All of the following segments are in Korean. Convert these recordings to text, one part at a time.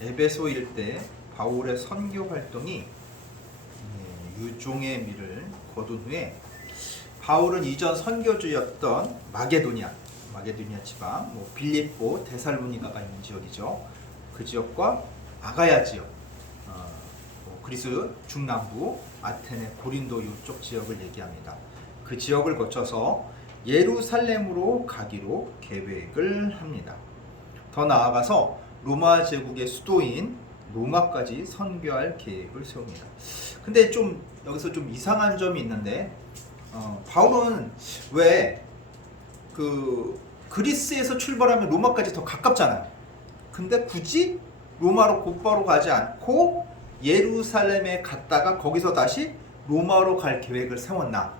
에베소 일대 바울의 선교 활동이 유종의 미를 거둔 후에 바울은 이전 선교주였던 마게도니아 지방, 빌립보, 데살로니가가 있는 지역이죠. 그 지역과 아가야 지역, 그리스 중남부, 아테네, 고린도 이쪽 지역을 얘기합니다. 그 지역을 거쳐서 예루살렘으로 가기로 계획을 합니다. 더 나아가서 로마 제국의 수도인 로마까지 선교할 계획을 세웁니다. 근데 좀 여기서 좀 이상한 점이 있는데, 바울은 왜 그리스에서 출발하면 로마까지 더 가깝잖아요. 근데 굳이 로마로 곧바로 가지 않고 예루살렘에 갔다가 거기서 다시 로마로 갈 계획을 세웠나?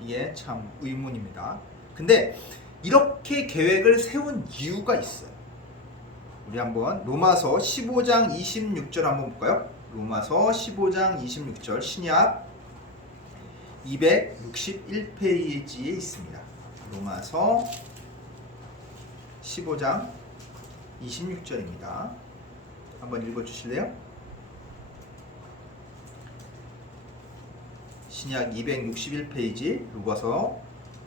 이게 참 의문입니다. 근데 이렇게 계획을 세운 이유가 있어요. 우리 한번 로마서 15장 26절 한번 볼까요? 로마서 15장 26절 신약 261페이지에 있습니다. 로마서 15장 26절입니다. 한번 읽어주실래요? 신약 261페이지 로마서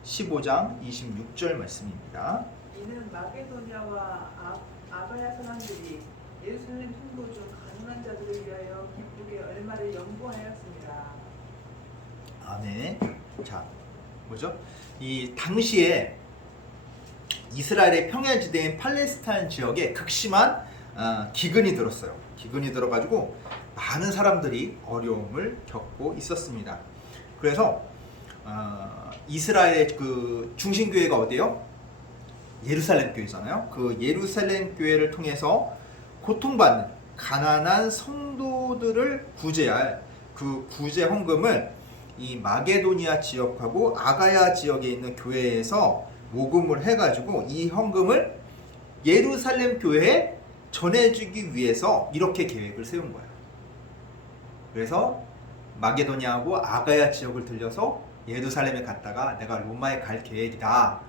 15장 26절 말씀입니다. 이는 마게도냐와 아가야 사람들이 예루살렘 통도 중 가난한 자들을 위하여 기쁘게 얼마를 연보하였습니다. 네. 자, 뭐죠? 이 당시에 이스라엘의 평야지대인 팔레스타인 지역에 극심한 기근이 들었어요. 기근이 들어가지고 많은 사람들이 어려움을 겪고 있었습니다. 그래서 이스라엘의 그 중심교회가 어디예요? 예루살렘 교회잖아요. 그 예루살렘 교회를 통해서 고통받는 가난한 성도들을 구제할 그 구제 헌금을 이 마게도니아 지역하고 아가야 지역에 있는 교회에서 모금을 해가지고 이 헌금을 예루살렘 교회에 전해주기 위해서 이렇게 계획을 세운 거예요. 그래서 마게도니아하고 아가야 지역을 들려서 예루살렘에 갔다가 내가 로마에 갈 계획이다.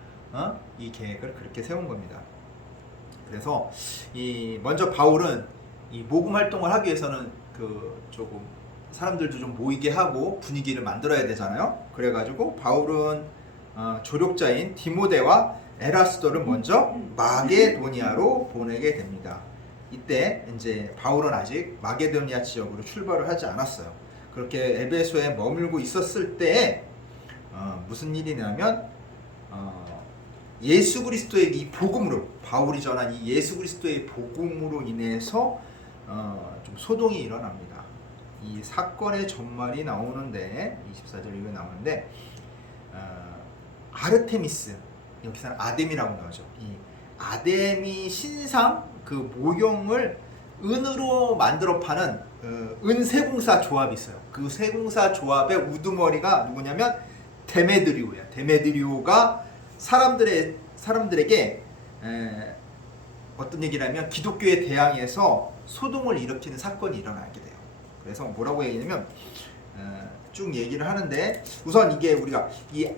이 계획을 그렇게 세운 겁니다. 그래서 먼저 바울은 이 모금 활동을 하기 위해서는 조금 사람들도 좀 모이게 하고 분위기를 만들어야 되잖아요. 그래가지고 바울은 조력자인 디모데와 에라스도를 먼저 마게도니아로 보내게 됩니다. 이때 이제 바울은 아직 마게도니아 지역으로 출발을 하지 않았어요. 그렇게 에베소에 머물고 있었을 때에 무슨 일이냐면 예수 그리스도의 이 복음으로 바울이 전한 이 예수 그리스도의 복음으로 인해서 좀 소동이 일어납니다. 이 사건의 전말이 나오는데 24절 이후에 나오는데 아르테미스, 여기서는 아뎀이라고 나오죠. 이 아데미 신상 그 모형을 은으로 만들어 파는 은세공사 조합이 있어요. 그 세공사 조합의 우두머리가 누구냐면 데메드리오야. 데메드리오가 사람들에게 어떤 얘기를 하면 기독교에 대항해서 소동을 일으키는 사건이 일어나게 돼요. 그래서 뭐라고 얘기하냐면 쭉 얘기를 하는데 우선 이게 우리가 이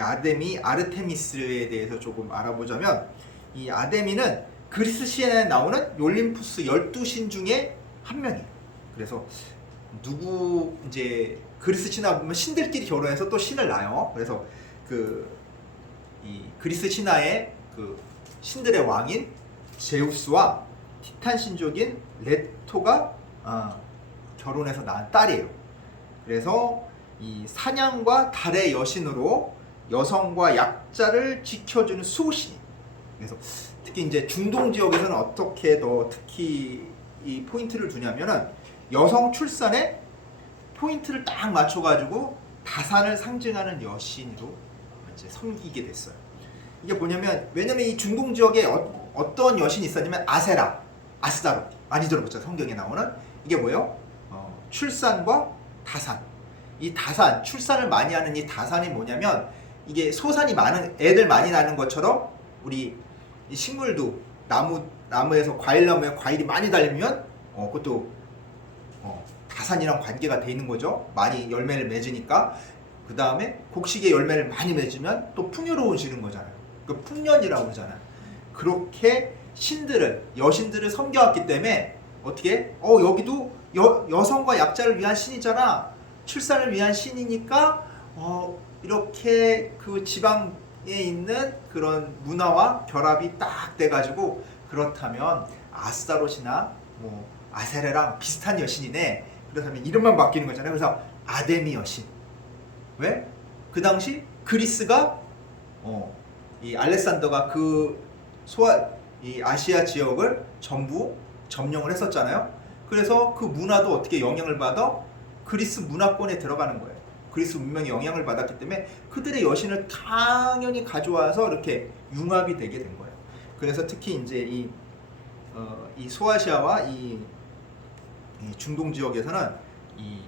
아데미 아르테미스에 대해서 조금 알아보자면 이 아데미는 그리스 신화에 나오는 올림푸스 12신 중에 한 명이에요. 그래서 이제 그리스 신화 보면 신들끼리 결혼해서 또 신을 낳아요. 그래서 이 그리스 신화의 그 신들의 왕인 제우스와 티탄 신족인 레토가 결혼해서 낳은 딸이에요. 그래서 이 사냥과 달의 여신으로 여성과 약자를 지켜주는 수호신. 그래서 특히 이제 중동 지역에서는 어떻게 더 특히 이 포인트를 두냐면은 여성 출산에 포인트를 딱 맞춰가지고 다산을 상징하는 여신으로 이제 섬기게 됐어요. 이게 뭐냐면 왜냐면 이 중동 지역에 어떤 여신이 있었냐면 아스다로 많이 들어봤죠. 성경에 나오는 이게 뭐예요? 출산과 다산. 이 다산 출산을 많이 하는 이 다산이 뭐냐면 이게 소산이 많은 애들 많이 나는 것처럼 우리 이 식물도 나무에서 과일나무에 과일이 많이 달리면 그것도 다산이랑 관계가 돼 있는 거죠. 많이 열매를 맺으니까. 그 다음에 곡식의 열매를 많이 맺으면 또 풍요로워지는 거잖아요. 그 풍년이라고 하잖아요. 그렇게 여신들을 섬겨왔기 때문에 어떻게 여기도 여성과 약자를 위한 신이잖아. 출산을 위한 신이니까 이렇게 그 지방에 있는 그런 문화와 결합이 딱 돼가지고 그렇다면 아스타롯이나 뭐 아세레랑 비슷한 여신이네. 그렇다면 이름만 바뀌는 거잖아요. 그래서 아데미 여신. 왜? 그 당시 그리스가 이 알렉산더가 이 아시아 지역을 전부 점령을 했었잖아요. 그래서 그 문화도 어떻게 영향을 받아? 그리스 문화권에 들어가는 거예요. 그리스 문명의 영향을 받았기 때문에 그들의 여신을 당연히 가져와서 이렇게 융합이 되게 된 거예요. 그래서 특히 이제 이 소아시아와 이 중동 지역에서는 이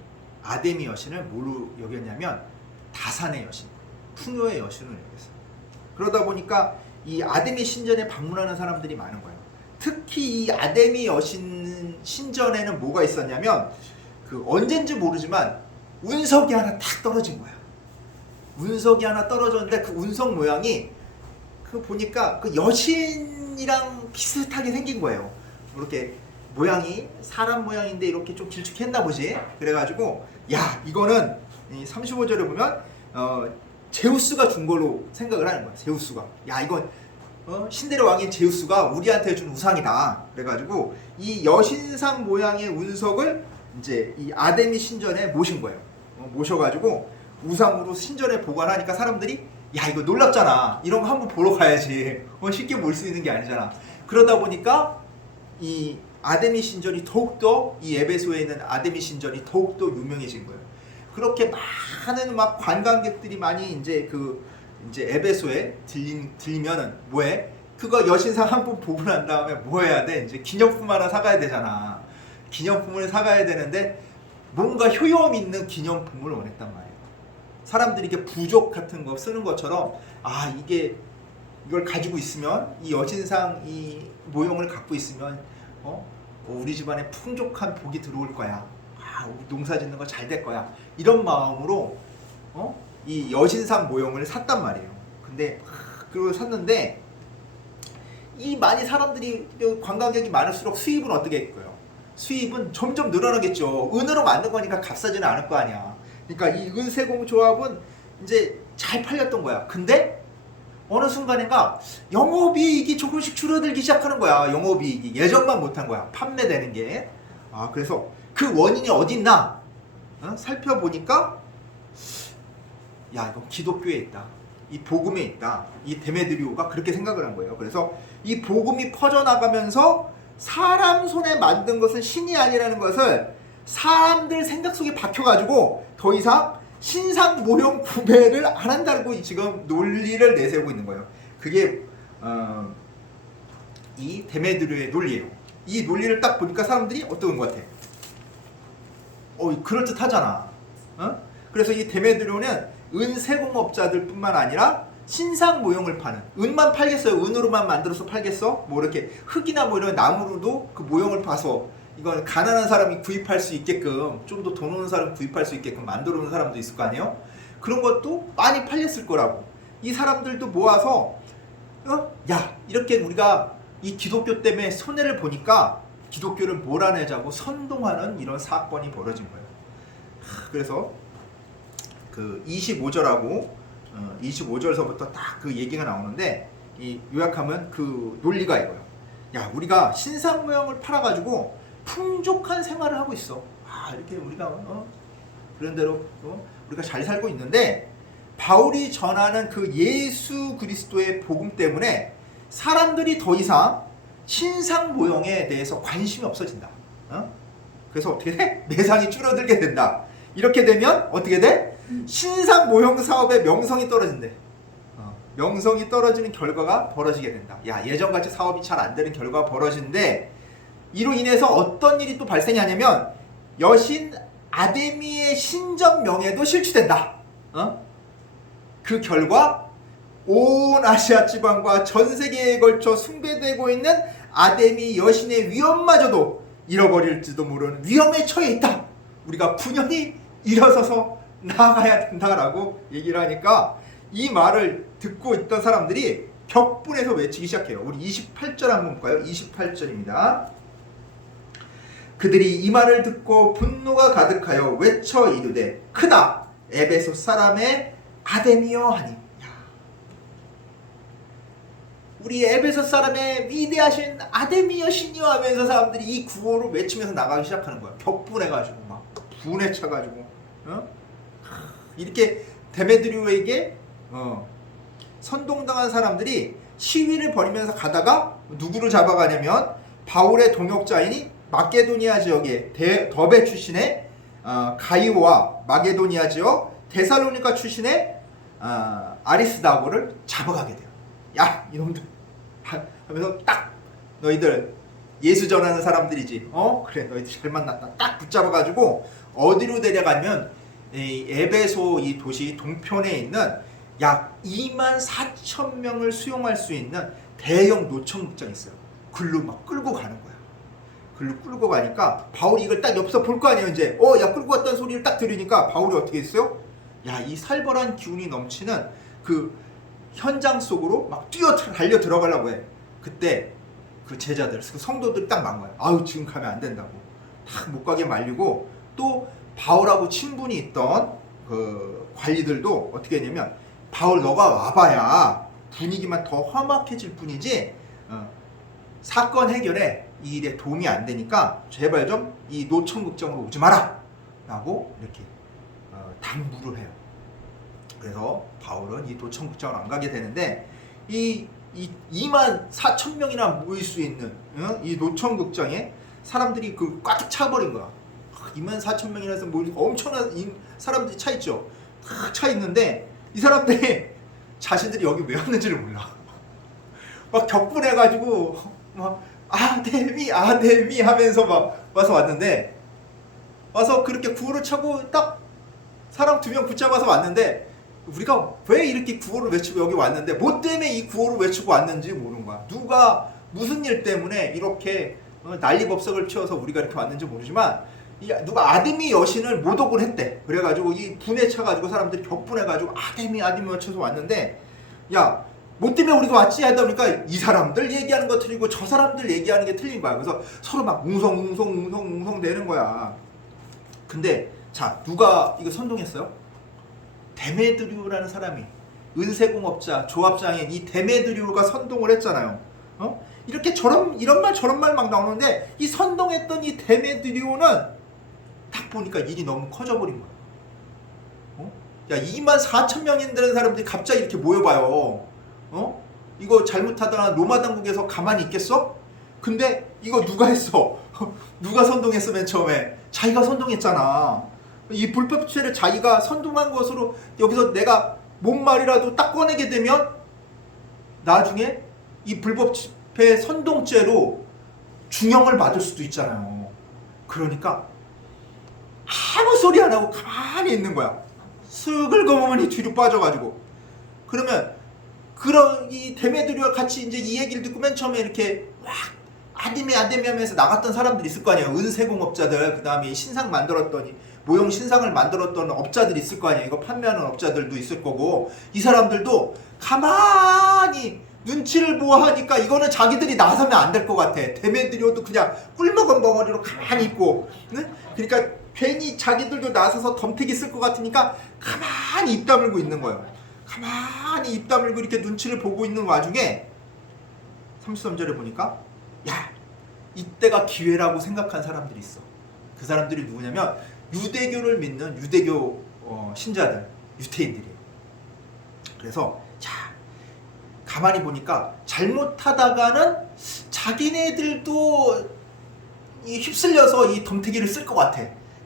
아데미 여신을 뭐로 여겼냐면 다산의 여신, 풍요의 여신을 여겼어요. 그러다 보니까 이 아데미 신전에 방문하는 사람들이 많은 거예요. 특히 이 아데미 여신 신전에는 뭐가 있었냐면 언젠지 모르지만 운석이 하나 탁 떨어진 거야. 운석이 하나 떨어졌는데 그 운석 모양이 보니까 그 여신이랑 비슷하게 생긴 거예요. 이렇게 모양이 사람 모양인데 이렇게 좀 길쭉했나 보지. 그래가지고 이거는 35절에 보면 제우스가 준 걸로 생각을 하는 거야. 제우스가 이건 신들의 왕인 제우스가 우리한테 준 우상이다. 그래가지고 이 여신상 모양의 운석을 이제 이 아데미 신전에 모신 거예요. 모셔가지고 우상으로 신전에 보관하니까 사람들이 이거 놀랍잖아. 이런 거 한번 보러 가야지. 쉽게 볼 수 있는 게 아니잖아. 그러다 보니까 이 아데미 신전이 더욱더 이 에베소에 있는 아데미 신전이 더욱더 유명해진 거예요. 그렇게 많은 관광객들이 많이 이제 에베소에 들리면은 뭐해? 그거 여신상 한 번 보고 난 다음에 뭐 해야 돼? 이제 기념품 하나 사가야 되잖아. 기념품을 사가야 되는데 뭔가 효용 있는 기념품을 원했단 말이에요. 사람들이 이게 부족 같은 거 쓰는 것처럼 이걸 가지고 있으면 이 여신상 이 모형을 갖고 있으면 우리 집안에 풍족한 복이 들어올 거야. 우리 농사 짓는 거 잘 될 거야. 이런 마음으로 이 여신상 모형을 샀단 말이에요. 근데 그걸 샀는데 이 많이 사람들이 관광객이 많을수록 수입은 어떻게 할 거예요? 수입은 점점 늘어나겠죠. 은으로 만든 거니까 값싸지는 않을 거 아니야. 그러니까 이 은세공 조합은 이제 잘 팔렸던 거야. 근데 어느 순간인가 영업이익이 조금씩 줄어들기 시작하는 거야. 영업이익이 예전만 못한 거야. 판매되는 게. 그래서 그 원인이 어디 있나? 살펴보니까 이거 기독교에 있다. 이 복음에 있다. 이 데메드리오가 그렇게 생각을 한 거예요. 그래서 이 복음이 퍼져나가면서 사람 손에 만든 것은 신이 아니라는 것을 사람들 생각 속에 박혀가지고 더 이상 신상 모형 구매를 안 한다고 지금 논리를 내세우고 있는 거예요. 그게 이 데메드리오의 논리예요. 이 논리를 딱 보니까 사람들이 어떤 것 같아? 그럴듯하잖아. 그래서 이 데메드리오는 은세공업자들 뿐만 아니라 신상 모형을 파는, 은만 팔겠어요? 은으로만 만들어서 팔겠어? 뭐 이렇게 흙이나 뭐 이런 나무로도 그 모형을 파서 이건 가난한 사람이 구입할 수 있게끔, 좀 더 돈 오는 사람 구입할 수 있게끔 만들어 놓은 사람도 있을 거 아니에요? 그런 것도 많이 팔렸을 거라고. 이 사람들도 모아서 이렇게 우리가 이 기독교 때문에 손해를 보니까 기독교를 몰아내자고 선동하는 이런 사건이 벌어진 거예요. 그래서 그 25절하고 25절서부터 딱 그 얘기가 나오는데, 이 요약하면 그 논리가 이거예요. 우리가 신상 모형을 팔아가지고 풍족한 생활을 하고 있어. 이렇게 우리가 그런 대로 우리가 잘 살고 있는데, 바울이 전하는 그 예수 그리스도의 복음 때문에 사람들이 더 이상 신상 모형에 대해서 관심이 없어진다. 그래서 어떻게 돼? 매상이 줄어들게 된다. 이렇게 되면 어떻게 돼? 신상 모형 사업의 명성이 떨어진대. 명성이 떨어지는 결과가 벌어지게 된다. 예전같이 사업이 잘 안 되는 결과가 벌어지는데, 이로 인해서 어떤 일이 또 발생이 하냐면 여신 아데미의 신전 명예도 실추된다. 그 결과 온 아시아 지방과 전 세계에 걸쳐 숭배되고 있는 아데미 여신의 위엄마저도 잃어버릴지도 모르는 위험에 처해 있다. 우리가 분연히 일어서서 나아가야 된다라고 얘기를 하니까, 이 말을 듣고 있던 사람들이 격분해서 외치기 시작해요. 우리 28절 한번 볼까요? 28절입니다. 그들이 이 말을 듣고 분노가 가득하여 외쳐 이르되 크다 에베소 사람의 아데미여 하니. 우리 에베소 사람의 위대하신 아데미여 신이여 하면서 사람들이 이 구호를 외치면서 나가기 시작하는 거야. 격분해가지고 막 분에 차가지고 이렇게 데메드리오에게 선동당한 사람들이 시위를 벌이면서 가다가 누구를 잡아가냐면 바울의 동역자인 마게도니아 지역의 더베 출신의 가이오와 마게도니아 지역 데살로니가 출신의 아리스다고를 잡아가게 돼요. 야 이놈들 하면서 딱 너희들 예수 전하는 사람들이지. 그래 너희들 잘 만났다. 딱 붙잡아가지고 어디로 데려가면 이 에베소 이 도시 동편에 있는 약 24,000명을 수용할 수 있는 대형 노천극장이 있어요. 글로 막 끌고 가는 거야. 글로 끌고 가니까 바울이 이걸 딱 옆에서 볼 거 아니에요. 이제 야 끌고 갔다는 소리를 딱 들으니까 바울이 어떻게 했어요? 야 이 살벌한 기운이 넘치는 그 현장 속으로 막 달려 들어가려고 해. 그때 그 제자들, 그 성도들이 딱 만 거야. 아유 지금 가면 안 된다고. 딱 못 가게 말리고 또 바울하고 친분이 있던 그 관리들도 어떻게 했냐면 바울 너가 와봐야 분위기만 더 험악해질 뿐이지 사건 해결에 이 일에 도움이 안 되니까 제발 좀 이 노천극장으로 오지 마라 라고 이렇게 당부를 해요. 그래서 바울은 이 노천극장으로 안 가게 되는데 이 24,000명이나 모일 수 있는 이 노천극장에 사람들이 그 꽉 차버린 거야. 24,000명이라서 뭐 엄청난 사람들이 차 있죠. 딱 차 있는데 이 사람들이 자신들이 여기 왜 왔는지를 몰라. 막 격분해가지고 막 아데미 하면서 막 와서 왔는데 와서 그렇게 구호를 차고 딱 사람 2명 붙잡아서 왔는데 우리가 왜 이렇게 구호를 외치고 여기 왔는데 뭐 때문에 이 구호를 외치고 왔는지 모르는 거야. 누가 무슨 일 때문에 이렇게 난리법석을 피워서 우리가 이렇게 왔는지 모르지만 누가 아데미 여신을 모독을 했대. 그래가지고 이 분에 차가지고 사람들이 격분해가지고 아데미 외쳐서 왔는데 야 뭐 때문에 우리가 왔지 하다 보니까 이 사람들 얘기하는 거 틀리고 저 사람들 얘기하는 게 틀린 거야. 그래서 서로 막 웅성 되는 거야. 근데 자 누가 이거 선동했어요? 데메드리오라는 사람이 은세공업자 조합장인 이 데메드리오가 선동을 했잖아요. 이렇게 이런 말 저런 말 막 나오는데 이 선동했던 이 데메드리오는 딱 보니까 일이 너무 커져버린 거야. 야 24,000명인 되는 사람들이 갑자기 이렇게 모여봐요. 이거 잘못하다가 로마 당국에서 가만히 있겠어? 근데 이거 누가 했어? 누가 선동했어 맨 처음에? 자기가 선동했잖아. 이 불법죄를 자기가 선동한 것으로 여기서 내가 뭔 말이라도 딱 꺼내게 되면 나중에 이 불법집회 선동죄로 중형을 받을 수도 있잖아요. 그러니까 아무 소리 안 하고 가만히 있는 거야. 스글거머니 뒤로 빠져가지고. 그러면 그런 이 데메드리오와 같이 이제 이 얘기를 듣고 맨 처음에 이렇게 막 아데미 하면서 나갔던 사람들이 있을 거 아니에요. 은세공업자들, 그 다음에 신상 만들었더니 모형 신상을 만들었던 업자들이 있을 거 아니에요. 이거 판매하는 업자들도 있을 거고 이 사람들도 가만히 눈치를 보아하니까 이거는 자기들이 나서면 안 될 것 같아. 데메드리오도 그냥 꿀먹은 벙어리로 가만히 있고 그러니까 괜히 자기들도 나서서 덤태기 쓸 것 같으니까 가만히 입 다물고 있는 거예요. 가만히 입 다물고 이렇게 눈치를 보고 있는 와중에 33절에 보니까 야 이때가 기회라고 생각한 사람들이 있어. 그 사람들이 누구냐면 유대교를 믿는 유대교 신자들, 유태인들이에요. 그래서 가만히 보니까 잘못하다가는 자기네들도 휩쓸려서 이 덤태기를 쓸 것 같아.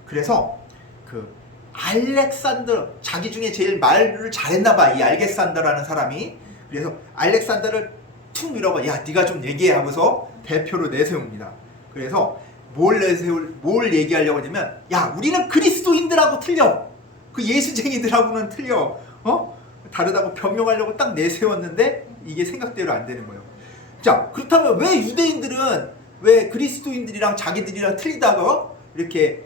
그래서 그 알렉산더, 자기 중에 제일 말을 잘했나봐 이 알렉산더라는 사람이. 그래서 알렉산더를 툭 밀어봐. 야 네가 좀 얘기해 하고서 대표로 내세웁니다. 그래서 뭘 얘기하려고 하냐면 야 우리는 그리스도인들하고 틀려. 그 예수쟁이들하고는 틀려. 다르다고 변명하려고 딱 내세웠는데 이게 생각대로 안 되는 거예요. 자 그렇다면 왜 유대인들은 왜 그리스도인들이랑 자기들이랑 틀리다가 이렇게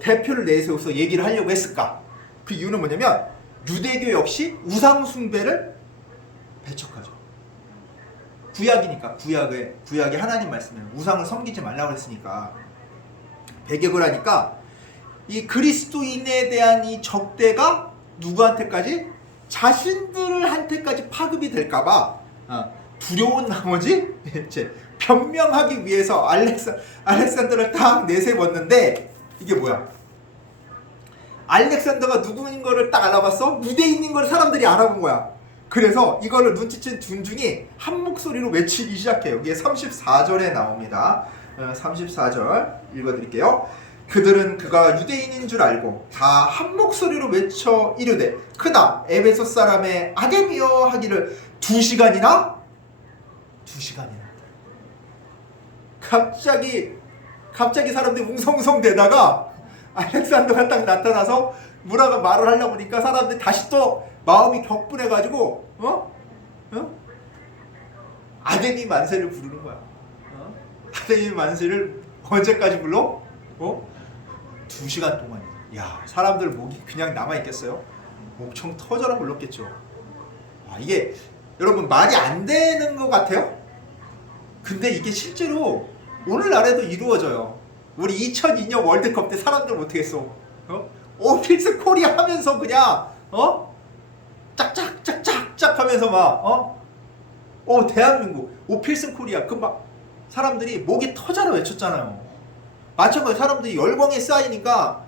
대표를 내세워서 얘기를 하려고 했을까? 그 이유는 뭐냐면 유대교 역시 우상 숭배를 배척하죠. 구약이니까 구약의 하나님 말씀에 우상을 섬기지 말라고 했으니까 배격을 하니까 이 그리스도인에 대한 이 적대가 누구한테까지? 자신들한테까지 파급이 될까봐 두려운 나머지 이제 변명하기 위해서 알렉산더를 딱 내세웠는데 이게 뭐야? 알렉산더가 누구인 거를 딱 알아봤어? 유대인인 걸 사람들이 알아본 거야. 그래서 이거를 눈치챈 군중이 한 목소리로 외치기 시작해요. 이게 34절에 나옵니다. 34절 읽어드릴게요. 그들은 그가 유대인인 줄 알고 다 한 목소리로 외쳐 이르되 크다 에베소 사람의 아데미여 하기를 2시간이나 갑자기 사람들이 웅성웅성 대다가 알렉산더가 딱 나타나서 뭐라고 말을 하려고 하니까 사람들이 다시 또 마음이 격분해가지고 아데미 만세를 부르는 거야. 아데미 만세를 언제까지 불러? 2시간 동안. 야, 사람들 목이 그냥 남아있겠어요? 목청 터져라 불렀겠죠. 이게 여러분 말이 안 되는 것 같아요? 근데 이게 실제로 오늘날에도 이루어져요. 우리 2002년 월드컵 때 사람들 어떻게 했어? 오필스 코리아 하면서 그냥 짝짝짝짝짝 하면서 막 대한민국 오필스 코리아 그 막 사람들이 목이 터져라 외쳤잖아요. 마찬가지로 사람들이 열광에 쌓이니까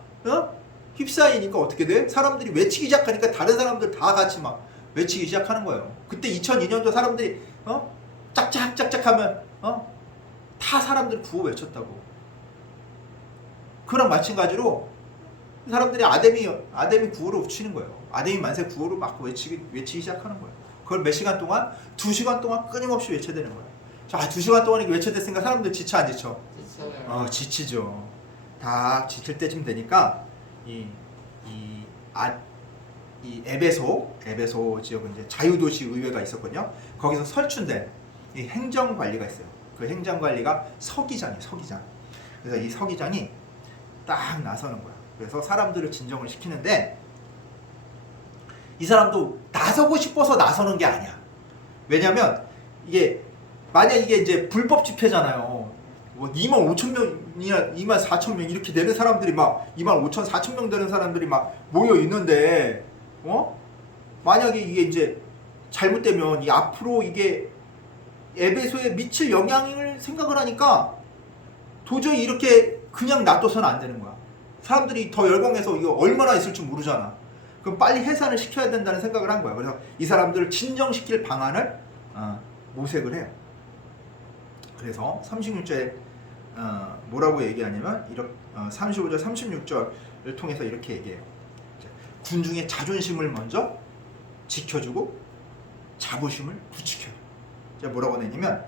휩싸이니까 어떻게 돼? 사람들이 외치기 시작하니까 다른 사람들 다 같이 막 외치기 시작하는 거예요. 그때 2002년도 사람들이 짝짝짝짝 하면 다 사람들이 구호 외쳤다고. 그랑 마찬가지로 사람들이 아데미 구호를 외치는 거예요. 아데미 만세 구호를 막 외치기 시작하는 거예요. 그걸 몇 시간 동안? 2시간 동안 끊임없이 외쳐야 되는 거예요. 자, 2시간 동안 이렇게 외쳐댔으니까 사람들 지쳐 안 지쳐? 지쳐요. 지치죠. 다 지칠 때쯤 되니까 이 에베소 지역은 이제 자유도시 의회가 있었거든요. 거기서 설춘된 이 행정관리가 있어요. 그 행정관리가 서기장이에요. 서기장. 그래서 이 서기장이 딱 나서는 거야. 그래서 사람들을 진정을 시키는데 이 사람도 나서고 싶어서 나서는 게 아니야. 왜냐면 이게 만약 이게 이제 불법 집회잖아요. 뭐 25,000명이나 24,000명 이렇게 되는 사람들이 막 25,000, 4,000명 되는 사람들이 막 모여 있는데 만약에 이게 이제 잘못되면 이 앞으로 이게 에베소에 미칠 영향을 생각을 하니까 도저히 이렇게 그냥 놔둬서는 안 되는 거야. 사람들이 더 열광해서 이거 얼마나 있을 줄 모르잖아. 그럼 빨리 해산을 시켜야 된다는 생각을 한 거야. 그래서 이 사람들을 진정시킬 방안을 모색을 해요. 그래서 36절에 뭐라고 얘기하냐면 35절 36절을 통해서 이렇게 얘기해요. 군중의 자존심을 먼저 지켜주고 자부심을 부추겨요. 제가 뭐라고 했냐면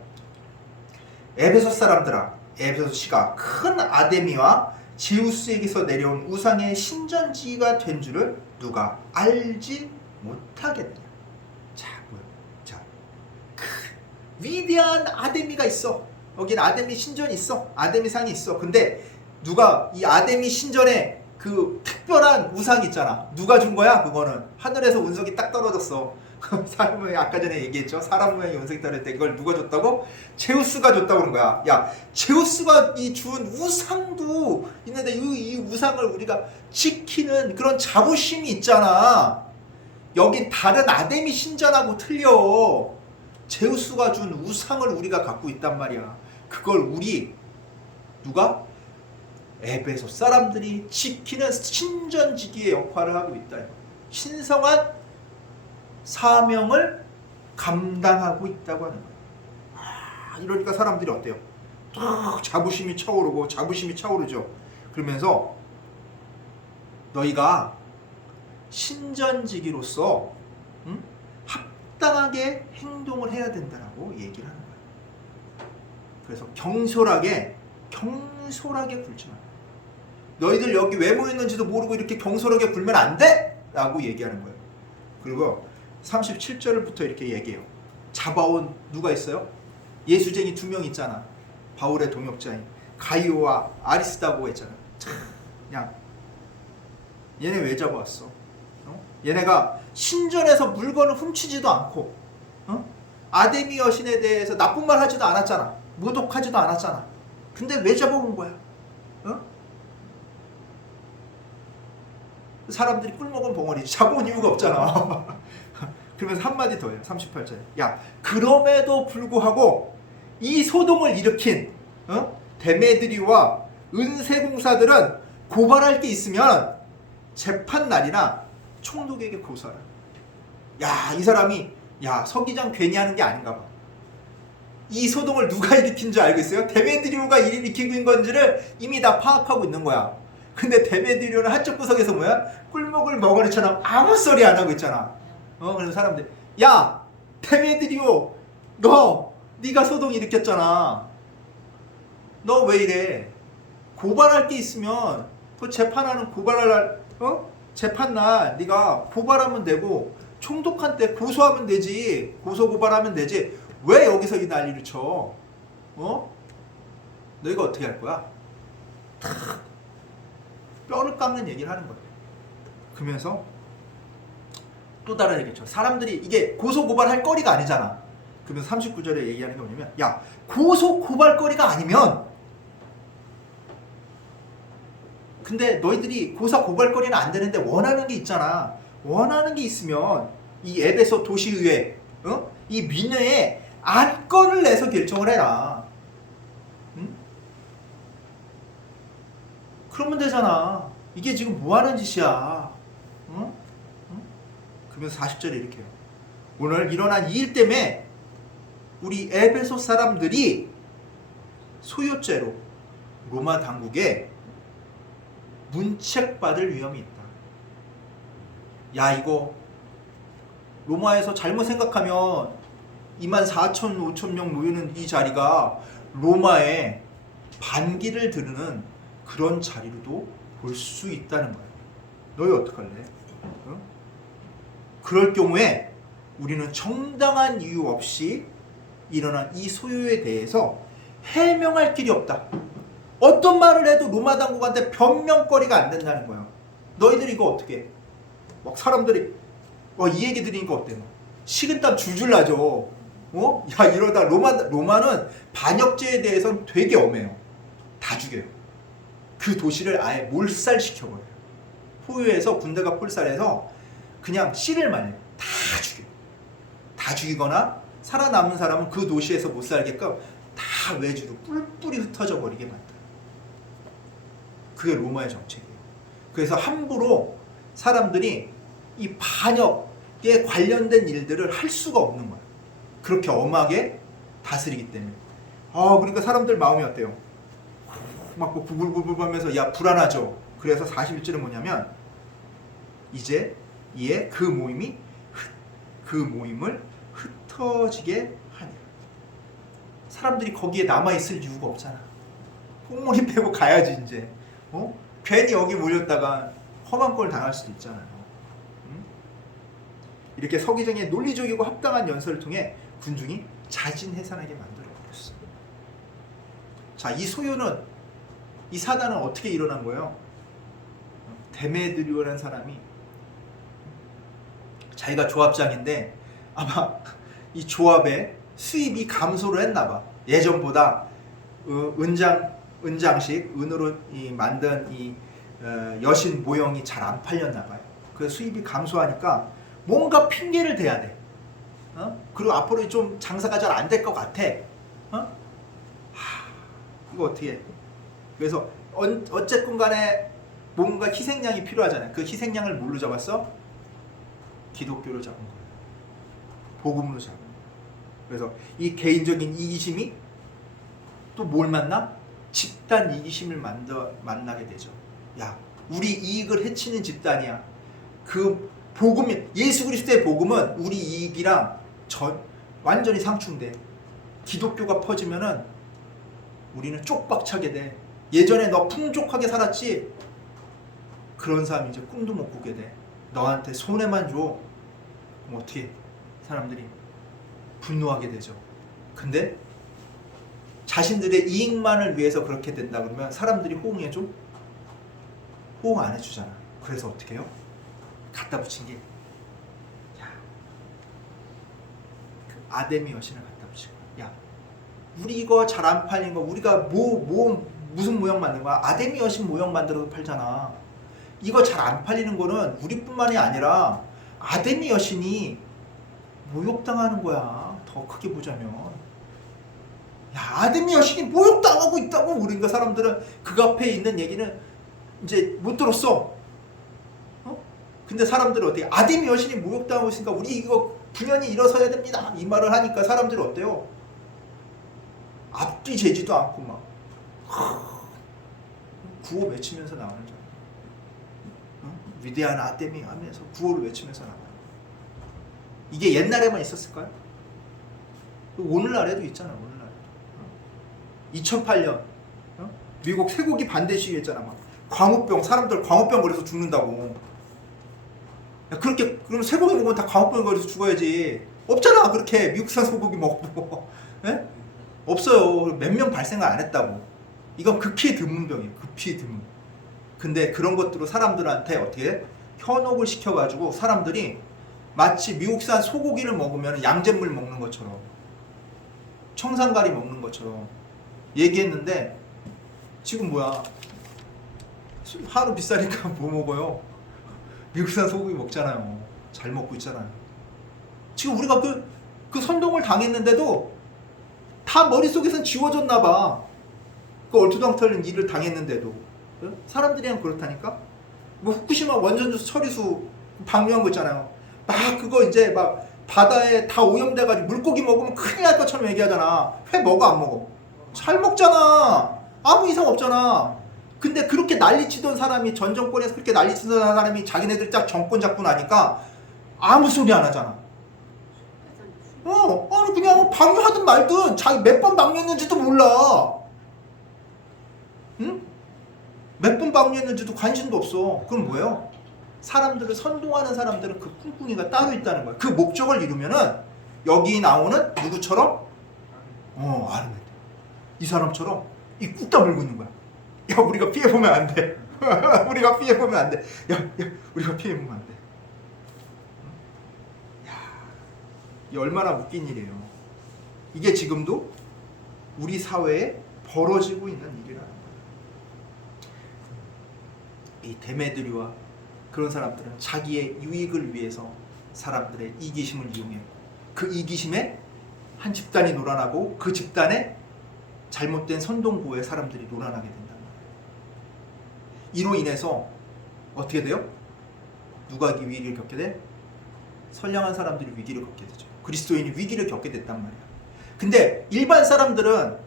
에베소 사람들아, 에베소시가 큰 아데미와 제우스에게서 내려온 우상의 신전지가 된 줄을 누가 알지 못하겠느냐. 위대한 아데미가 있어. 여긴 아데미 신전이 있어. 아데미 상이 있어. 근데 누가 이 아데미 신전에 그 특별한 우상이 있잖아. 누가 준 거야? 그거는 하늘에서 운석이 딱 떨어졌어. 사람 모양이 아까 전에 얘기했죠. 사람 모양의 운석이 떨어질 때 이걸 누가 줬다고? 제우스가 줬다고 그런 거야. 야, 제우스가 준 우상도 있는데 이 우상을 우리가 지키는 그런 자부심이 있잖아. 여긴 다른 아데미 신전하고 틀려. 제우스가 준 우상을 우리가 갖고 있단 말이야. 그걸 누가? 에베소 사람들이 지키는 신전지기의 역할을 하고 있다. 신성한 사명을 감당하고 있다고 하는 거야. 이러니까 사람들이 어때요? 자부심이 차오르죠. 그러면서 너희가 신전지기로서 합당하게 행동을 해야 된다라고 얘기를 하는 거야. 그래서 경솔하게 굴지 마. 너희들 여기 왜 모였는지도 모르고 이렇게 경솔하게 굴면 안 돼! 라고 얘기하는 거예요. 그리고 37절부터 이렇게 얘기해요. 잡아온 누가 있어요? 예수쟁이 2명 있잖아. 바울의 동역자인 가이오와 아리스다고 했잖아. 그냥 얘네 왜 잡아왔어? 얘네가 신전에서 물건을 훔치지도 않고 아데미 여신에 대해서 나쁜 말 하지도 않았잖아. 모독하지도 않았잖아. 근데 왜 잡아온 거야? 어? 사람들이 꿀먹은 벙어리지. 잡아온 이유가 없잖아. 그러면서 한마디 더 해요. 38절에. 야, 그럼에도 불구하고 이 소동을 일으킨 데메드리와 은세공사들은 고발할 게 있으면 재판 날이나 총독에게 고소하라. 야, 이 사람이 서기장 괜히 하는 게 아닌가 봐. 이 소동을 누가 일으킨 줄 알고 있어요? 데메드리오가 일으키고 있는 건지를 이미 다 파악하고 있는 거야. 근데 데메드리오는 한쪽 구석에서 뭐야? 꿀먹을 멍어리처럼 아무 소리 안 하고 있잖아. 그래서 사람들, 야, 데메드리오, 네가 소동 일으켰잖아. 너 왜 이래? 고발할 게 있으면 그 재판하는 재판날 네가 고발하면 되고 총독한테 고소하면 되지. 고소 고발하면 되지. 왜 여기서 이 난리를 쳐? 너희가 어떻게 할 거야? 탁 뼈를 깎는 얘기를 하는 거야. 그러면서 또 다른 얘기죠. 사람들이 이게 고소 고발할 거리가 아니잖아. 그러면서 39절에 얘기하는 게 뭐냐면, 야, 고소 고발 거리가 아니면, 근데 너희들이 고소 고발 거리는 안 되는데 원하는 게 있잖아. 원하는 게 있으면 이 에베소 도시의회, 이 민회에 안건을 내서 결정을 해라. 응? 그러면 되잖아. 이게 지금 뭐 하는 짓이야? 응? 그러면서 40절에 이렇게 해요. 오늘 일어난 이 일 때문에 우리 에베소 사람들이 소요죄로 로마 당국에 문책받을 위험이 있다. 야, 이거 로마에서 잘못 생각하면 24,000, 5,000명 모이는 이 자리가 로마의 반기를 드르는 그런 자리로도 볼 수 있다는 거야. 너희 어떡할래? 그럴 경우에 우리는 정당한 이유 없이 일어난 이 소요에 대해서 해명할 길이 없다. 어떤 말을 해도 로마 당국한테 변명거리가 안 된다는 거야. 너희들 이거 어떻게 해? 막 사람들이 이 얘기 들으니까 어때? 식은땀 줄줄 나죠. 야, 이러다 로마는 반역죄에 대해서는 되게 엄해요. 다 죽여요. 그 도시를 아예 몰살시켜버려요. 포위해서 군대가 몰살해서 그냥 씨를 말려요. 다 죽여요. 다 죽이거나 살아남은 사람은 그 도시에서 못 살게끔 다 외주로 뿔뿔이 흩어져 버리게 만들어요. 그게 로마의 정책이에요. 그래서 함부로 사람들이 이 반역에 관련된 일들을 할 수가 없는 거예요. 그렇게 엄하게 다스리기 때문에. 그러니까 사람들 마음이 어때요? 막 부글부글 하면서 불안하죠. 그래서 41절은 뭐냐면, 이제 이에 그 모임을 흩어지게 하니라. 사람들이 거기에 남아있을 이유가 없잖아. 꽁무니 빼고 가야지 이제. 괜히 여기 몰렸다가 험한 꼴 당할 수도 있잖아요. 이렇게 서기정의 논리적이고 합당한 연설을 통해 군중이 자진해산하게 만들어버렸어. 자, 이 소요는, 이 사단은 어떻게 일어난 거예요? 데메드리오라는 사람이 자기가 조합장인데 아마 이 조합에 수입이 감소를 했나봐. 예전보다 은장식, 은으로 만든 이 여신 모형이 잘 안 팔렸나봐요. 그 수입이 감소하니까 뭔가 핑계를 대야 돼. 그리고 앞으로 좀 장사가 잘 안 될 것 같아. 이거 어떻게 해? 그래서 어쨌든 간에 뭔가 희생양이 필요하잖아요. 그 희생양을 뭘로 잡았어? 기독교로 잡은 거예요. 복음으로 잡은 거예요. 그래서 이 개인적인 이기심이 또 뭘 만나? 집단 이기심을 만나게 되죠. 야, 우리 이익을 해치는 집단이야. 그 복음이, 예수 그리스도의 복음은 우리 이익이랑 완전히 상충돼. 기독교가 퍼지면은 우리는 쪽박차게 돼. 예전에 너 풍족하게 살았지? 그런 사람이 이제 꿈도 못 꾸게 돼. 너한테 손해만 줘. 그럼 어떻게 해? 사람들이 분노하게 되죠. 근데 자신들의 이익만을 위해서 그렇게 된다 그러면 사람들이 호응해줘? 호응 안 해주잖아. 그래서 어떻게 해요? 갖다 붙인 게, 아데미 여신을 갖다 붙인 거야. 야, 우리 이거 잘 안 팔린 거 우리가 무슨 모형 만든 거야? 아데미 여신 모형 만들어서 팔잖아. 이거 잘 안 팔리는 거는 우리뿐만이 아니라 아데미 여신이 모욕당하는 거야. 더 크게 보자면. 야, 아데미 여신이 모욕당하고 있다고. 그러니까 사람들은 그 앞에 있는 얘기는 이제 못 들었어. 근데 사람들은 어떻게, 아데미 여신이 모욕당하고 있으니까 우리 이거 분연히 일어서야 됩니다, 이 말을 하니까 사람들이 어때요? 앞뒤 재지도 않고 막 구호 외치면서 나오는 줄. 위대한 아데미 하면서 구호를 외치면서 나와요. 이게 옛날에만 있었을까요? 오늘날에도 있잖아. 오늘날에도. 2008년 미국 쇠고기 반대 시위했잖아. 막 광우병, 사람들 광우병 걸려서 죽는다고. 야, 그렇게 그럼 쇠고기 먹으면 다 광우병 걸려서 죽어야지. 없잖아. 그렇게 미국산 소고기 먹고. 예? 없어요. 몇 명 발생을 안 했다고. 이건 극히 드문 병이에요. 극히 드문. 근데 그런 것들로 사람들한테 어떻게 현혹을 시켜가지고 사람들이 마치 미국산 소고기를 먹으면 양잿물 먹는 것처럼, 청산가리 먹는 것처럼 얘기했는데 지금 뭐야? 하루 비싸니까 뭐 먹어요? 미국산 소고기 먹잖아요. 잘 먹고 있잖아요. 지금 우리가 그 선동을 당했는데도 다 머릿속에선 지워졌나 봐. 그 얼토당토는 일을 당했는데도. 사람들이랑 그렇다니까? 뭐 후쿠시마 원전수 처리수 방류한 거 있잖아요. 막 그거 이제 막 바다에 다 오염돼가지고 물고기 먹으면 큰일 날 것처럼 얘기하잖아. 회 먹어 안 먹어? 잘 먹잖아. 아무 이상 없잖아. 근데 그렇게 난리치던 사람이, 전 정권에서 그렇게 난리치던 사람이 자기네들 딱 정권 잡고 나니까 아무 소리 안 하잖아. 아니 그냥 방류하든 말든 자기 몇 번 방류했는지도 몰라. 응? 몇 번 방류했는지도 관심도 없어. 그럼 뭐예요? 사람들을 선동하는 사람들은 그 꿍꿍이가 따로 있다는 거야. 그 목적을 이루면은 여기 나오는 누구처럼? 아르메. 이 사람처럼 이 꾹 다물고 있는 거야. 야, 우리가 피해보면 안 돼. 우리가 피해보면 안 돼. 야, 우리가 피해보면 안 돼. 야, 이 얼마나 웃긴 일이에요. 이게 지금도 우리 사회에 벌어지고 있는 일이라는 거예요. 이 대매들이와 그런 사람들은 자기의 유익을 위해서 사람들의 이기심을 이용해 그 이기심에 한 집단이 놀아나고 그 집단의 잘못된 선동구에 사람들이 놀아나게 된단 말이에요. 이로 인해서 어떻게 돼요? 누가 위기를 겪게 돼? 선량한 사람들이 위기를 겪게 되죠. 그리스도인이 위기를 겪게 됐단 말이야. 근데 일반 사람들은,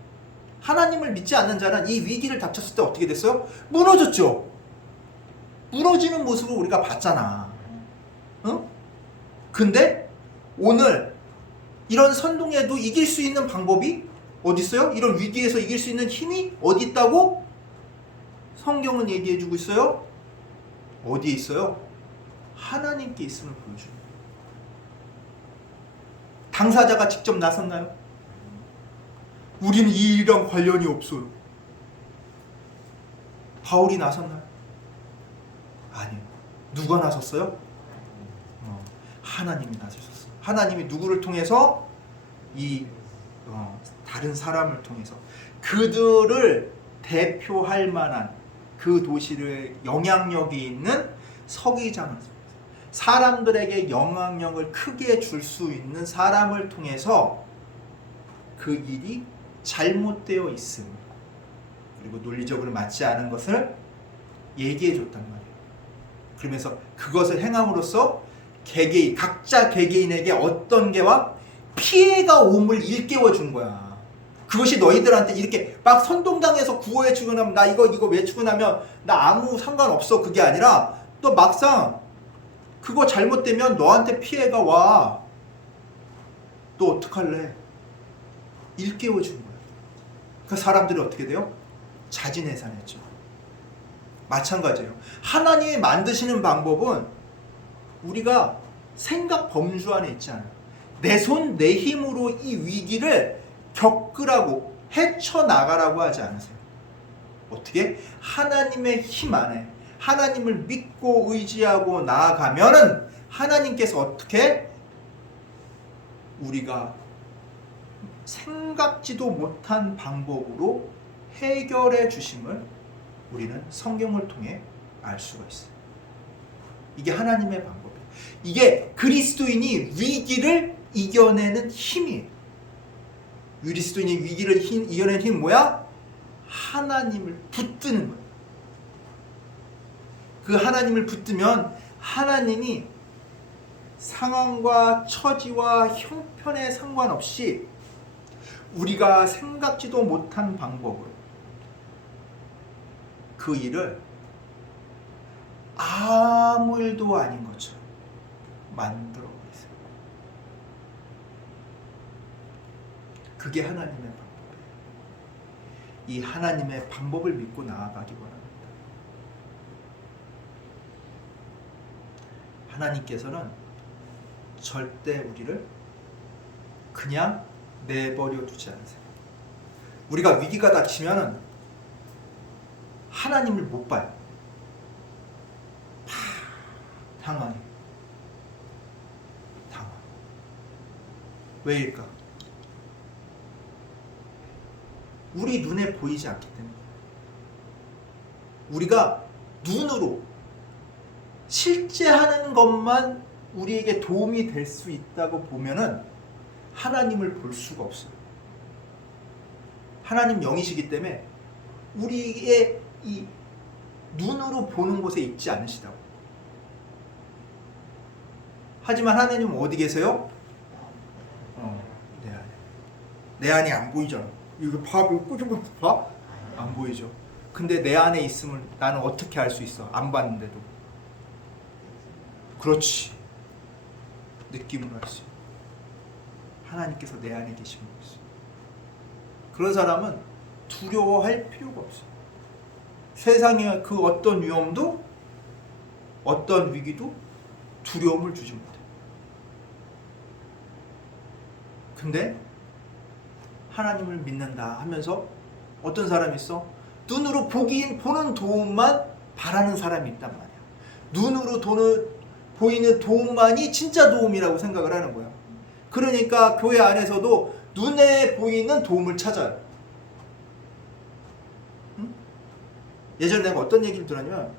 하나님을 믿지 않는 자는 이 위기를 닥쳤을 때 어떻게 됐어요? 무너졌죠. 무너지는 모습을 우리가 봤잖아. 응? 근데 오늘 이런 선동에도 이길 수 있는 방법이 어디 있어요? 이런 위기에서 이길 수 있는 힘이 어디 있다고? 성경은 얘기해주고 있어요. 어디에 있어요? 하나님께 있음을 보여주는 거예요. 당사자가 직접 나섰나요? 우리는 이 일이랑 관련이 없어요. 바울이 나섰나요? 아니요. 누가 나섰어요? 하나님이 나서셨어요. 하나님이 누구를 통해서? 다른 사람을 통해서 그들을 대표할 만한 그 도시를 영향력이 있는 서기장을, 사람들에게 영향력을 크게 줄 수 있는 사람을 통해서 그 일이 잘못되어 있음, 그리고 논리적으로 맞지 않은 것을 얘기해 줬단 말이에요. 그러면서 그것을 행함으로써 개개인, 각자 개개인에게 어떤 개와 피해가 옴을 일깨워 준 거야. 그것이 너희들한테 이렇게 막 선동당해서 구호에 출근하면 나 이거 외출근하면 나 아무 상관없어, 그게 아니라 또 막상 그거 잘못되면 너한테 피해가 와. 또 어떡할래? 일깨워 준 거야. 그 사람들이 어떻게 돼요? 자진해산했죠. 마찬가지예요. 하나님이 만드시는 방법은 우리가 생각 범주 안에 있지 않아요. 내 손, 내 힘으로 이 위기를 겪으라고, 헤쳐나가라고 하지 않으세요. 어떻게? 하나님의 힘 안에, 하나님을 믿고 의지하고 나아가면은 하나님께서 어떻게? 우리가 생각지도 못한 방법으로 해결해 주심을 우리는 성경을 통해 알 수가 있어요. 이게 하나님의 방법이에요. 이게 그리스도인이 위기를 이겨내는 힘이에요. 그리스도인이 위기를 이겨내는 힘은 뭐야? 하나님을 붙드는 거예요. 그 하나님을 붙들면 하나님이 상황과 처지와 형편에 상관없이 우리가 생각지도 못한 방법으로 그 일을 아무 일도 아닌 것처럼 만들어 버리세요. 그게 하나님의 방법이에요. 이 하나님의 방법을 믿고 나아가기 원합니다. 하나님께서는 절대 우리를 그냥 내버려 두지 않으세요. 우리가 위기가 닥치면 하나님을 못 봐요. 당황해. 왜일까? 우리 눈에 보이지 않기 때문에. 우리가 눈으로 실제 하는 것만 우리에게 도움이 될 수 있다고 보면은 하나님을 볼 수가 없어요. 하나님 영이시기 때문에 우리의 이 눈으로 보는 곳에 있지 않으시다고. 하지만 하나님은 어디 계세요? 내 안에. 내 안에 안 보이잖아. 이거 봐, 이거 봐? 안 보이죠. 근데 내 안에 있음을 나는 어떻게 알 수 있어? 안 봤는데도. 그렇지. 느낌으로 알 수 있어. 하나님께서 내 안에 계신 거였어. 그런 사람은 두려워할 필요가 없어요. 세상의 그 어떤 위험도 어떤 위기도 두려움을 주지 못해. 근데 하나님을 믿는다 하면서 어떤 사람이 있어? 눈으로 보는 도움만 바라는 사람이 있단 말이야. 눈으로 보이는 도움만이 진짜 도움이라고 생각을 하는 거야. 그러니까 교회 안에서도 눈에 보이는 도움을 찾아요. 응? 예전에 내가 어떤 얘기를 들었냐면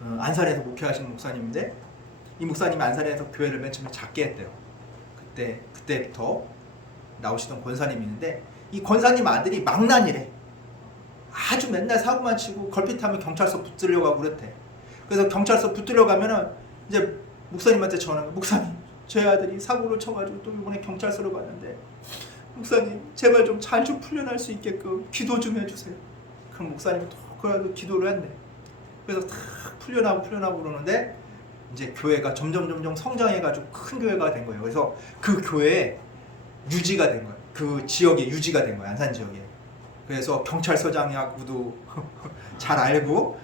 안산에서 목회하시는 목사님인데 이 목사님이 안산에서 교회를 맨 처음에 작게 했대요. 그때부터 나오시던 권사님이 있는데 이 권사님 아들이 망나니래. 아주 맨날 사고만 치고 걸핏하면 경찰서 붙들려고 하고 그랬대. 그래서 경찰서 붙들려 가면은 이제 목사님한테 전화가, 목사님 제 아들이 사고를 쳐가지고 또 이번에 경찰서로 갔는데 목사님 제발 좀 잘 좀 풀려날 수 있게끔 기도 좀 해주세요. 그럼 목사님이 또 그래도 기도를 했네. 그래서 탁 풀려나고 그러는데 이제 교회가 점점 성장해가지고 큰 교회가 된 거예요. 그래서 그 교회에 유지가 된 거예요. 그 지역에 유지가 된 거예요. 안산 지역에. 그래서 경찰서장하고도 잘 알고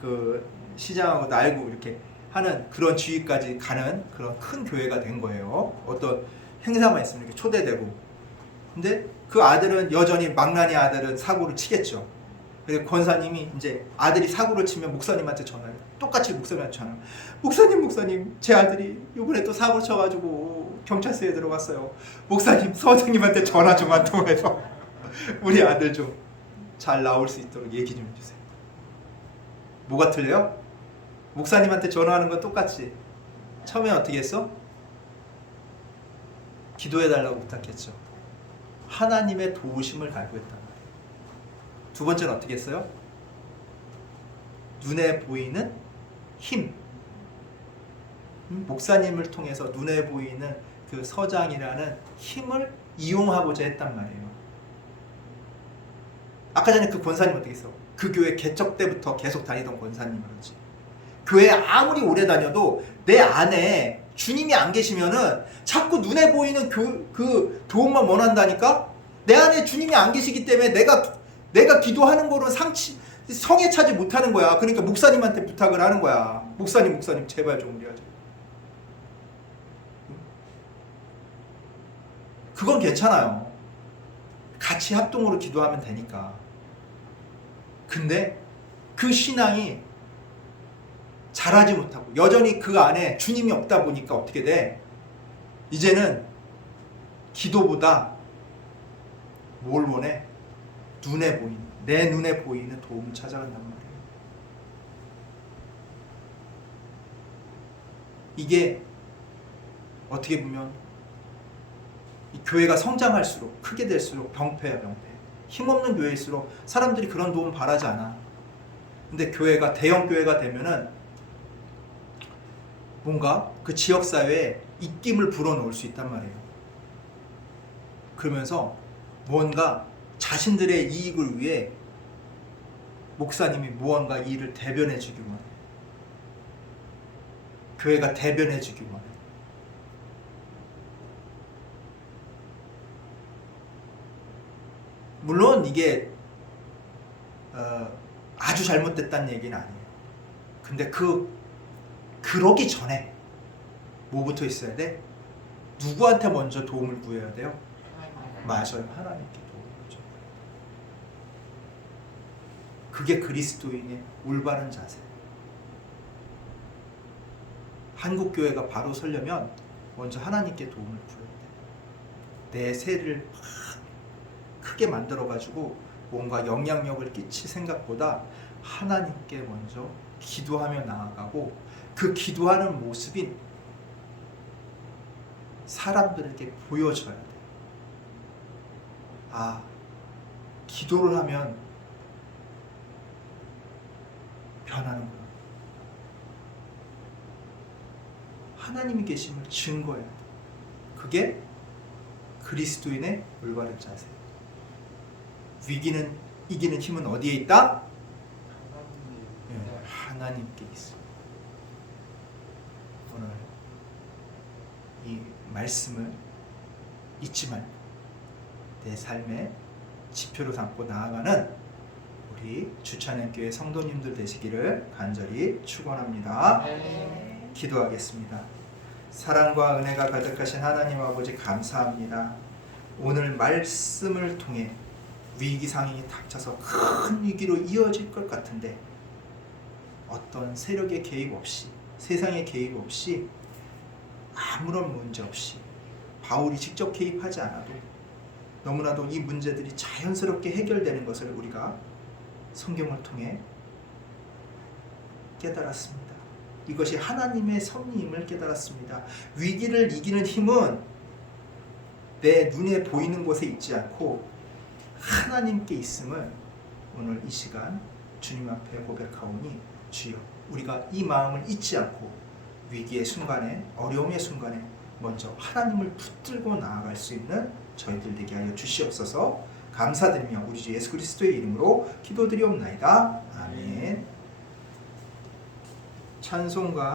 그 시장하고도 알고 이렇게 하는 그런 지위까지 가는 그런 큰 교회가 된 거예요. 어떤 행사만 있으면 이렇게 초대되고. 근데 그 아들은 여전히 망나니 아들은 사고를 치겠죠. 그래서 권사님이 이제 아들이 사고를 치면 목사님한테 전화를 똑같이 목사님한테 전화. 목사님 제 아들이 이번에 또 사고 쳐가지고 경찰서에 들어갔어요. 목사님 선생님한테 전화 좀 한 통해서 우리 아들 좀 잘 나올 수 있도록 얘기 좀 해주세요. 뭐가 틀려요? 목사님한테 전화하는 건 똑같지. 처음에 어떻게 했어? 기도해달라고 부탁했죠. 하나님의 도우심을 갈구했단 말이에요. 두 번째는 어떻게 했어요? 눈에 보이는 힘. 목사님을 통해서 눈에 보이는 그 서장이라는 힘을 이용하고자 했단 말이에요. 아까 전에 그 권사님 어떻게 했어? 그 교회 개척 때부터 계속 다니던 권사님 그렇지. 교회 아무리 오래 다녀도 내 안에 주님이 안 계시면은 자꾸 눈에 보이는 그 도움만 원한다니까? 내 안에 주님이 안 계시기 때문에 내가 기도하는 거로 성에 차지 못하는 거야. 그러니까 목사님한테 부탁을 하는 거야. 목사님 제발 좀 우리 아들. 그건 괜찮아요. 같이 합동으로 기도하면 되니까. 근데 그 신앙이 자라지 못하고 여전히 그 안에 주님이 없다 보니까 어떻게 돼? 이제는 기도보다 뭘 원해? 눈에 보이는, 내 눈에 보이는 도움을 찾아간단 말이에요. 이게 어떻게 보면 이 교회가 성장할수록, 크게 될수록 병폐야, 병폐. 힘없는 교회일수록 사람들이 그런 도움 바라지 않아. 근데 교회가, 대형 교회가 되면은 뭔가 그 지역사회에 입김을 불어넣을 수 있단 말이에요. 그러면서 뭔가 자신들의 이익을 위해 목사님이 무언가 일을 대변해 주기 원해. 교회가 대변해 주기 원해. 물론 이게 아주 잘못됐다는 얘기는 아니에요. 근데 그러기 전에 뭐부터 있어야 돼? 누구한테 먼저 도움을 구해야 돼요? 맞아요. 하나님께 도움을 줘. 그게 그리스도인의 올바른 자세. 한국 교회가 바로 서려면 먼저 하나님께 도움을 구해야 돼. 내 세를 크게 만들어가지고 뭔가 영향력을 끼칠 생각보다 하나님께 먼저 기도하며 나아가고, 그 기도하는 모습이 사람들에게 보여져야 돼. 아, 기도를 하면 변하는구나. 하나님이 계심을 증거해야 돼. 그게 그리스도인의 올바른 자세. 위기는 이기는 힘은 어디에 있다? 하나님께 있어. 오늘 이 말씀을 잊지 말고 내 삶의 지표로 삼고 나아가는 우리 주찬행교회 성도님들 되시기를 간절히 축원합니다. 네. 기도하겠습니다. 사랑과 은혜가 가득하신 하나님 아버지, 감사합니다. 오늘 말씀을 통해 위기 상황이 닥쳐서 큰 위기로 이어질 것 같은데 어떤 세력의 개입 없이, 세상의 개입 없이, 아무런 문제 없이, 바울이 직접 개입하지 않아도 너무나도 이 문제들이 자연스럽게 해결되는 것을 우리가 성경을 통해 깨달았습니다. 이것이 하나님의 섭리임을 깨달았습니다. 위기를 이기는 힘은 내 눈에 보이는 곳에 있지 않고 하나님께 있음을 오늘 이 시간 주님 앞에 고백하오니, 주여, 우리가 이 마음을 잊지 않고 위기의 순간에, 어려움의 순간에 먼저 하나님을 붙들고 나아갈 수 있는 저희들 되게 하여 주시옵소서. 감사드리며 우리 주 예수 그리스도의 이름으로 기도드리옵나이다. 아멘. 찬송가